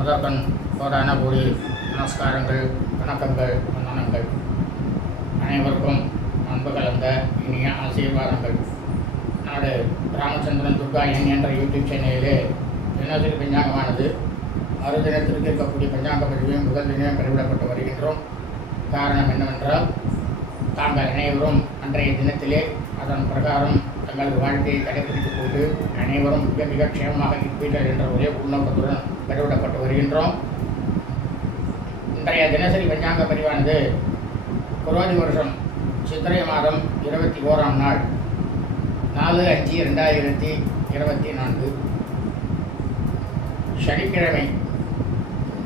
முதற்கண் கோடான கூடி நமஸ்காரங்கள் வணக்கங்கள் வந்தனங்கள். அனைவருக்கும் அன்பு கலந்த இனிய ஆசீர்வாதங்கள். நாடு ராமச்சந்திரன் துர்கா என் என்ற யூடியூப் சேனலிலே தினசரி பஞ்சாங்கமானது. மறுதினத்திற்கு இருக்கக்கூடிய பஞ்சாங்க பதிவையும் முதல் தினம் பதிவிடப்பட்டு வருகின்றோம். காரணம் என்னவென்றால் தாங்கள் அனைவரும் அன்றைய தினத்திலே அதன் பிரகாரம் தங்களது வாழ்க்கையை கடைபிடித்துக் கொண்டு அனைவரும் மிக மிக க்ஷேமமாக இருப்பீர்கள் என்ற ஒரே உள்நோக்கத்துடன் பதிவிடப்பட்டு வருகின்றோம். இன்றைய தினசரி பஞ்சாங்க பதிவானது குரோதி வருஷம் சித்திரை மாதம் இருபத்தி ஓராம் நாள் நாலு அஞ்சு ரெண்டாயிரத்தி இருபத்தி நான்கு. சனிக்கிழமை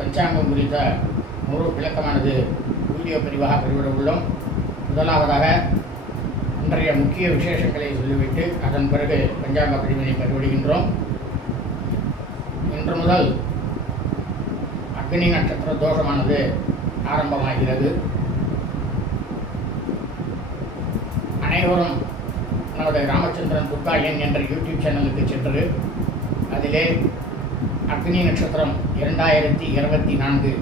பஞ்சாங்கம் குறித்த முழு விளக்கமானது வீடியோ பதிவாக பதிவிட உள்ளோம். முதலாவதாக அன்றைய முக்கிய விசேஷங்களை சொல்லிவிட்டு அதன் பிறகு பஞ்சாங்க பிரிவினை பதிவிடுகின்றோம் இன்று முதல் அக்னி நட்சத்திர தோஷமானது ஆரம்பமாகிறது. அனைவரும் நமது ராமச்சந்திரன் துர்கா எண் என்ற யூடியூப் சேனலுக்கு சென்று அதிலே அக்னி நட்சத்திரம் இரண்டாயிரத்தி இருபத்தி நான்கு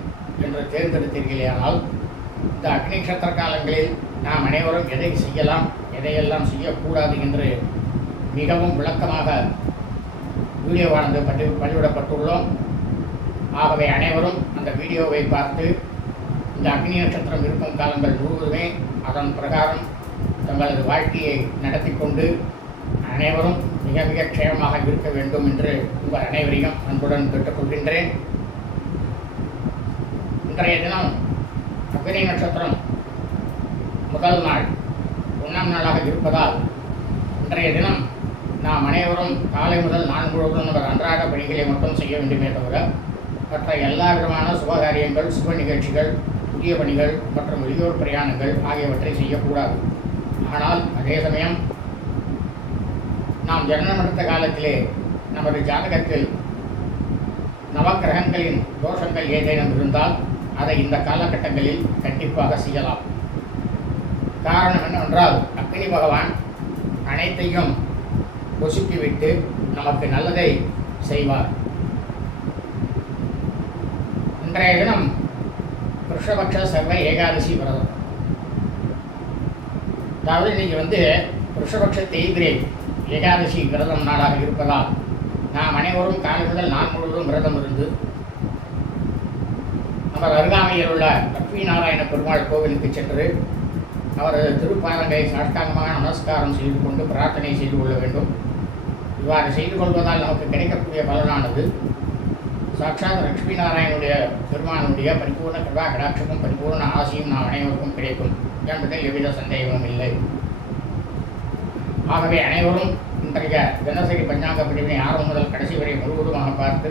என்று தேர்ந்தெடுத்தீர்களேயானால் இந்த அக்னி நட்சத்திர காலங்களில் நாம் அனைவரும் எதை செய்யலாம் எதையெல்லாம் செய்யக்கூடாது என்று மிகவும் விளக்கமாக வீடியோவானது பற்றி பதிவிடப்பட்டுள்ளோம். ஆகவே அனைவரும் அந்த வீடியோவை பார்த்து இந்த அக்னி நட்சத்திரம் இருக்கும் காலங்கள் முழுவதுமே அதன் பிரகாரம் தங்களது வாழ்க்கையை நடத்தி கொண்டு அனைவரும் மிக மிக க்ஷேமமாக இருக்க வேண்டும் என்று உங்கள் அனைவரையும் அன்புடன் கேட்டுக்கொள்கின்றேன். இன்றைய தினம் அக்னி நட்சத்திரம் முதல் நாள். ஒன்றாம் நாளாக இருப்பதால் இன்றைய தினம் நாம் அனைவரும் காலை முதல் நாள் முழுவதும் நமது அன்றாட பணிகளை மட்டும் செய்ய வேண்டுமே தவிர மற்ற எல்லா விதமான சுபகாரியங்கள் சுப நிகழ்ச்சிகள் புதிய பணிகள் மற்றும் வெளியூர் பிரயாணங்கள் ஆகியவற்றை செய்யக்கூடாது. ஆனால் அதே சமயம் நாம் ஜனனமெடுத்த காலத்திலே நமது ஜாதகத்தில் நவக்கிரகங்களின் தோஷங்கள் ஏதேனும் இருந்தால் அதை இந்த காலகட்டங்களில் கண்டிப்பாக செய்யலாம். காரணம் என்னவென்றால் அக்னி பகவான் அனைத்தையும் பொசுக்கிவிட்டு நமக்கு நல்லதை செய்வார். இன்றைய தினம் கிருஷ்ணபக்ஷ சர்வ ஏகாதசி விரதம். அதாவது இன்னைக்கு வந்து கிருஷ்ணபக்ஷ தேய்பிரே ஏகாதசி விரதம் நாளாக இருப்பதால் நாம் அனைவரும் காலை முதல் நான் முழுவதும் விரதம் இருந்து நமது அருகாமையில் உள்ள லட்சுமி நாராயண பெருமாள் கோவிலுக்கு சென்று அவரது திருப்பாதங்களை சாஷ்டாங்கமாக நமஸ்காரம் செய்து கொண்டு பிரார்த்தனை செய்து கொள்ள வேண்டும். இவ்வாறு செய்து கொள்வதால் நமக்கு கிடைக்கக்கூடிய பலனானது சாட்சாத் லட்சுமி நாராயணனுடைய பெருமானுடைய பரிபூர்ண கிருபா கடாட்சமும் பரிபூர்ண ஆசையும் நாம் அனைவருக்கும் கிடைக்கும். என்பதில் எவ்வித சந்தேகமும் இல்லை. ஆகவே அனைவரும் இன்றைய தினசரி பஞ்சாங்க பிரிவினை ஆரம்பம் முதல் கடைசி வரை முழுவதுமாக பார்த்து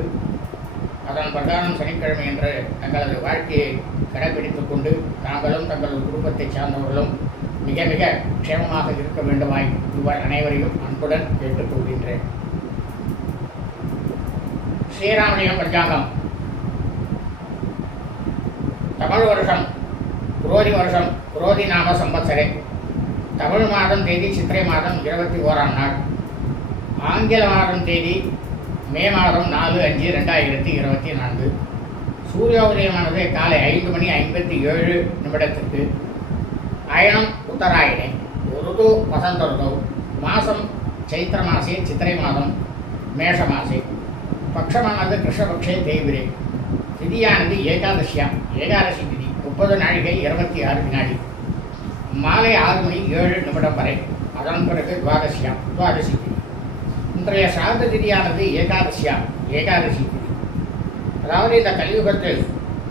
அதன் பிரதானம் சனிக்கிழமை என்று தங்களது வாழ்க்கையை கடைபிடித்துக் கொண்டு தாங்களும் தங்களது குடும்பத்தைச் சார்ந்தவர்களும் மிக மிக க்ஷேமமாக இருக்க வேண்டுமாய் இவ்வாறு அனைவரையும் அன்புடன் கேட்டுக்கொள்கின்றேன் ஸ்ரீராமலிங்கம் பஞ்சாங்கம். தமிழ் வருஷம் குரோதி வருஷம் குரோதி நாம சம்பத்சரே. தமிழ் மாதம் தேதி சித்திரை மாதம் இருபத்தி ஓராம் நாள். ஆங்கில மாதம் தேதி மே மாதம் நாலு அஞ்சு ரெண்டாயிரத்தி இருபத்தி நான்கு. சூரிய உதயமானது காலை ஐந்து மணி ஐம்பத்தி ஏழு நிமிடத்திற்கு. அயனம் உத்தராயணே. ருது வசந்த ருதோ. மாதம் சைத்திர மாசே சித்திரை மாதம் மேஷ மாசே. பக்ஷமானது கிருஷ்ணபக்ஷே தேய்விரே திதியானது ஏகாதசியாம். ஏகாதசி திதி முப்பது நாழிகை இருபத்தி ஆறு வினாடி. மாலை ஆறு மணி ஏழு நிமிடம் வரை. அதன் பிறகு துவாதசியாம். துவாதசி திதி இன்றைய சாந்த திதியானது ஏகாதசியா ஏகாதசி திதி. அதாவது இந்த கலியுகத்தில்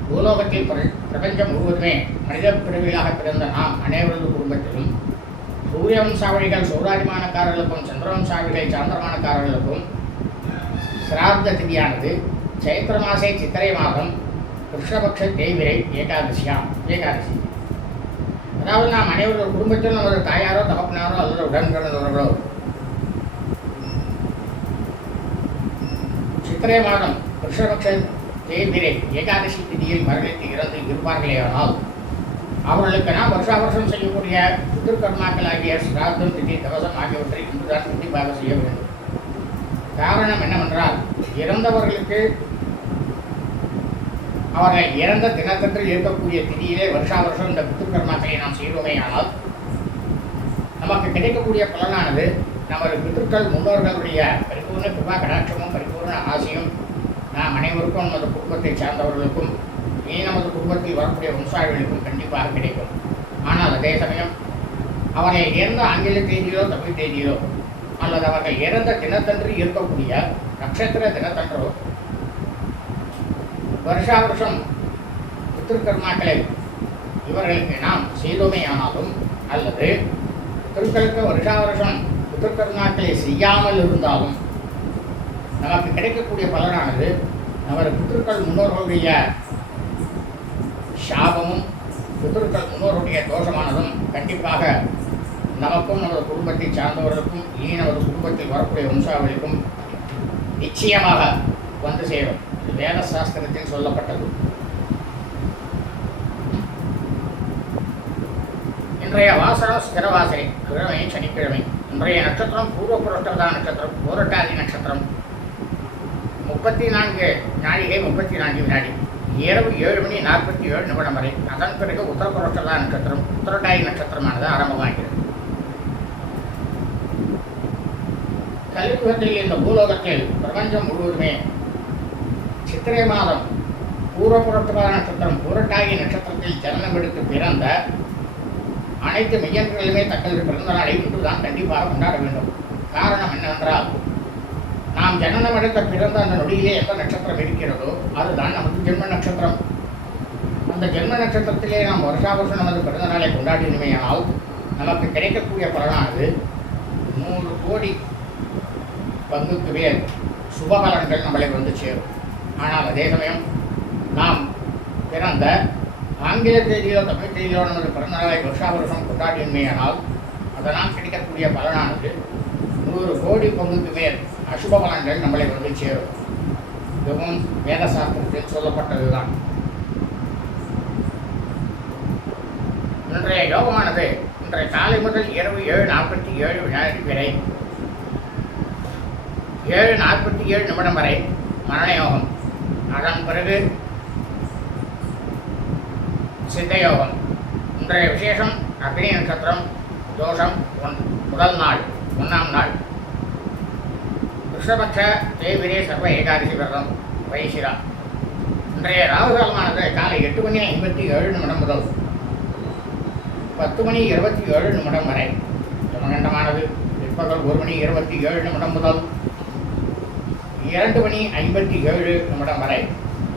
பூலோகத்தில் பிரபஞ்சம் முழுவதுமே மனித பிரிவுகளாக பிறந்த நாம் அனைவரது குடும்பத்திலும் சூரியவம்சாவளிகள் சௌராஜிமானக்காரர்களுக்கும் சந்திரவம்சாவளிகள் சாந்திரமானக்காரர்களுக்கும் சிரார்த்த திதியானது சைத்திர மாசே சித்திரை மாதம் கிருஷ்ணபக்ஷ தேவிரை ஏகாதசியா ஏகாதசி அதாவது நாம் அனைவரது குடும்பத்திலும் நமது தாயாரோ தகப்பனாரோ அல்லது உடன் பிறந்தவர்களோ சித்திரை மாதம் கிருஷ்ணபக்ஷ ஜெயந்திரே ஏகாதசி திதியில் மரணித்து இறந்து இருப்பார்களேயானால் அவர்களுக்கு நாம் வருஷா வருஷம் செய்யக்கூடிய பித்திருக்கர்மாக்களாகிய சிராத்தம் திதி கவசம் ஆகியவற்றை இன்றுதான் கண்டிப்பாக செய்ய வேண்டும். காரணம் என்னவென்றால் இறந்தவர்களுக்கு அவர்கள் இறந்த தினத்தன்று இருக்கக்கூடிய திதியிலே வருஷா வருஷம் இந்த பித்திருக்கர்மாக்களை நாம் செய்வோமே ஆனால் நமக்கு கிடைக்கக்கூடிய பலனானது நமது பித்திருக்கள் முன்னோர்களுடைய பரிபூர்ண கிருபா கடாட்சமும் பரிபூர்ண ஆசையும் நாம் அனைவருக்கும் நமது குடும்பத்தை சார்ந்தவர்களுக்கும் இனி நமது குடும்பத்தில் வரக்கூடிய வம்சாவளிகளுக்கும் கண்டிப்பாக கிடைக்கும். ஆனால் அதே சமயம் அவர்கள் இறந்த ஆங்கில தேதியிலோ தமிழ் தேதியிலோ அல்லது அவர்கள் இறந்த தினத்தன்று இருக்கக்கூடிய நட்சத்திர தினத்தன்றோ வருஷா வருஷம் பித்திருக்கர்மாக்களை இவர்களுக்கு நாம் செய்தோமே ஆனாலும் அல்லது பித்திருக்களுக்கு வருஷா வருஷம் பித்திருக்கர்மாக்களை செய்யாமல் இருந்தாலும் நமக்கு கிடைக்கக்கூடிய பலனானது நமது பித்திருக்கள் முன்னோர்களுடைய சாபமும் பித்திருக்கள் முன்னோருடைய தோஷமானதும் கண்டிப்பாக நமக்கும் நமது குடும்பத்தை சார்ந்தவர்களுக்கும் இனி நமது குடும்பத்தில் வரக்கூடிய வம்சாவளிக்கும் நிச்சயமாக வந்து சேரும். இது வேத சாஸ்திரத்தில் சொல்லப்பட்டது. இன்றைய வாசனம் ஸ்திரவாசனை கிழமை சனிக்கிழமை. இன்றைய நட்சத்திரம் பூர்வ புரட்டதா நட்சத்திரம் போரட்டாதி நட்சத்திரம். முப்பத்தி நான்கு நாழிகை முப்பத்தி நான்கு வினாடி. இரவு ஏழு மணி நாற்பத்தி ஏழு நிமிடம் வரை. அதன் பிறகு உத்தர நட்சத்திரம் உத்தரட்டாய் நட்சத்திரமானது ஆரம்பமாகிறது. கலியுகத்தில் இந்த பூலோகத்தில் பிரபஞ்சம் முழுவதுமே சித்திரை மாதம் பூர்வ நட்சத்திரம் பூரட்டாகி நட்சத்திரத்தில் ஜனனம் எடுத்து பிறந்த அனைத்து மெய்யன்களுமே தங்களது பிறந்த நாளை இன்றுதான் கண்டிப்பாக கொண்டாட வேண்டும். காரணம் என்னவென்றால் நாம் ஜனனம் எடுத்த பிறந்த அந்த நொடியிலே எந்த நட்சத்திரம் இருக்கிறதோ அதுதான் நமக்கு ஜென்ம நட்சத்திரம். அந்த ஜென்ம நட்சத்திரத்திலே நாம் வருஷா வருஷம் நமது பிறந்த நாளை கொண்டாடினுமேயானால் நமக்கு கிடைக்கக்கூடிய பலனானது நூறு கோடி பங்குக்கு மேல் சுபபலன்கள் நம்மளை வந்து சேரும். ஆனால் அதே சமயம் நாம் பிறந்த ஆங்கில தேதியிலோ தமிழ் தேதியிலோ நமது பிறந்தநாளை வருஷா வருஷம் கொண்டாடியுமேயானால் அதனால் கிடைக்கக்கூடிய பலனானது நூறு கோடி பங்குக்கு மேல் அசுப பலன்கள் நம்மளை வந்து சேரும் இதுவும் வேத சாஸ்திரத்தில் சொல்லப்பட்டதுதான். இன்றைய யோகமானது இன்றைய காலை முதல் இரவு ஏழு நாற்பத்தி ஏழு வினாடி வரை ஏழு நாற்பத்தி ஏழு நிமிடம் வரை மரண யோகம் அதன் பிறகு சித்த யோகம் இன்றைய விசேஷம் அக்னி நட்சத்திரம் தோஷம் ஒன் முதல் நாள் ஒன்றாம் நாள். கிருஷ்ணபக்ஷ தேவிரே சர்வ ஏகாதசி விரதம். வைசிரா இன்றைய ராகுகாலமானது காலை எட்டு மணி ஐம்பத்தி ஏழு நிமிடம் முதல் பத்து மணி இருபத்தி ஏழு நிமிடம் வரை. யமகண்டமானது பிற்பகல் ஒரு மணி இருபத்தி ஏழு நிமிடம் முதல் இரண்டு மணி ஐம்பத்தி ஏழு நிமிடம் வரை.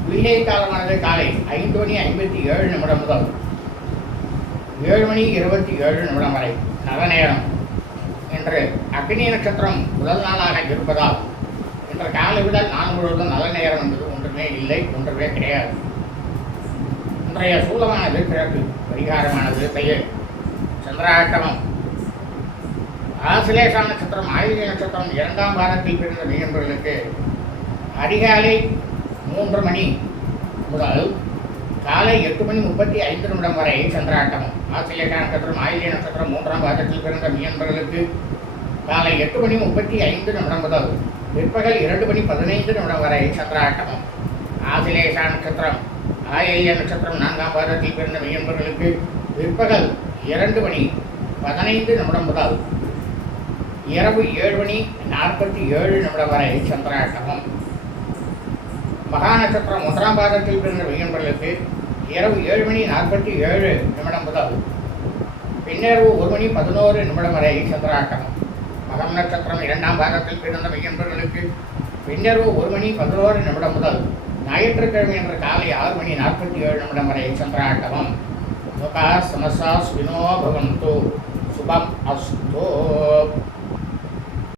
வீணை காலமானது காலை ஐந்து மணி ஐம்பத்தி ஏழு நிமிடம் முதல் ஏழு மணி இருபத்தி ஏழு நிமிடம் வரை. நல்ல நேரம் இன்று அக்னி நட்சத்திரம் முதல் நாளாக இருப்பதால் இன்று காலை விட நாள் முழுவதும் நல்ல நேரம் என்பது ஒன்றுமே இல்லை ஒன்றுமே கிடையாது. இன்றைய சூலமானது பிறகு பரிகாரமானது பெயர். சந்திராட்டமம் ஆசிலேஷா நட்சத்திரம் ஆயுத நட்சத்திரம் இரண்டாம் வாரத்தில் பிறந்த மீனவர்களுக்கு அதிகாலை மூன்று மணி முதல் காலை எட்டு மணி முப்பத்தி ஐந்து நிமிடம் வரை சந்திராட்டமம் ஆசிலேஷா நட்சத்திரம் ஆயுத நட்சத்திரம் மூன்றாம் வாரத்தில் பிறந்த மீனவர்களுக்கு காலை எட்டு மணி முப்பத்தி ஐந்து நிமிடம் முதல் பிற்பகல் இரண்டு மணி பதினைந்து நிமிடம் வரை சந்திராட்டமம். ஆசிலேஷா நட்சத்திரம். ஆயில்ய நட்சத்திரம் நான்காம் பாதத்தில் பிறந்த மெய்யன்பர்களுக்கு பிற்பகல் இரண்டு மணி பதினைந்து நிமிடம் முதல் இரவு ஏழு மணி நாற்பத்தி ஏழு நிமிடம் வரை சந்திராட்டமம். மகா நட்சத்திரம் ஒன்றாம் பாதத்தில் பிறந்த மெய்யன்பர்களுக்கு இரவு ஏழு மணி நாற்பத்தி ஏழு நிமிடம் முதல். பின்னரவு ஒரு மணி பதினோரு நிமிடம் வரை சந்திராட்டமம். மகம் நட்சத்திரம் இரண்டாம் பாகத்தில் பிறந்த மையன்பர்களுக்கு பின்னரவு ஒரு மணி பதினோரு நிமிடம் முதல் ஞாயிற்றுக்கிழமை என்ற காலை ஆறு மணி நாற்பத்தி ஏழு நிமிடம் வரை சந்திராட்டமம். லோகா சமசா ஸ்வினோ பவந்து. சுபம் அஸ்தோ.